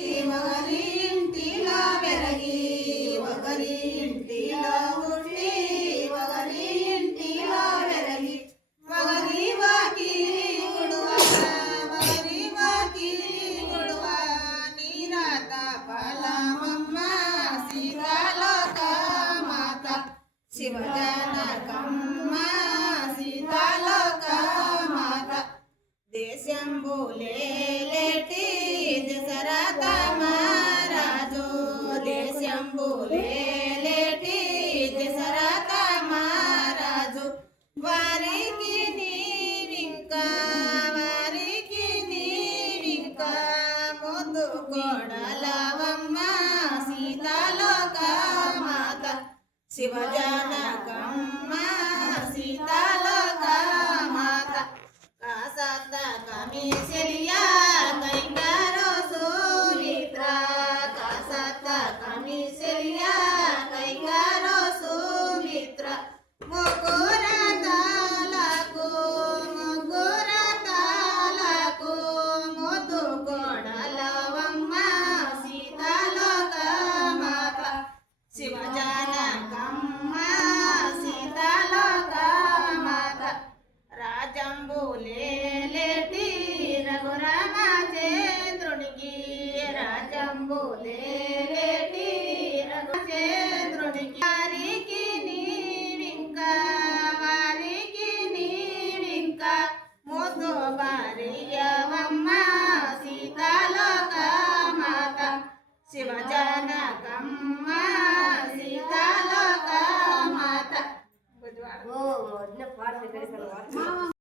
ఒకరి ఇంటిలో పెరిగి ఒకరి ఇంటిలో పుట్టి ఒకరి ఇంటిలో పెరిగి ఒకరి వాకిలి గుడువ ఒకరి వాకిలి గుడువ నీరాత పలమమ్మ సీతాలోక మాత శివజనకమ్మ సీతాలోక మాత దేశంబులేటి దశరథ మహారాజు దేశంబులేటి దశరథ మహారాజు వారికి నీవింకా ముద్దు కోడలవమ్మ సీతాలోక మాత శివజనకమ్మ సీతాలోక మాత కాసత్త కమిసెలియా కైకారో సుమిత్ర కాసత్త కమిసెలియా కైకారో సుమిత్ర ముగ్గుర తాలకు ముద్దు కోడలవమ్మ సీతాలోక మాత శివజనకమ్మ సీతాలోక మాత రాజంబులేటి రఘురామచంద్రునికి రాజంబులేటి రఘుచంద్రునికి వారికి నీవింకా ముద్దు భార్య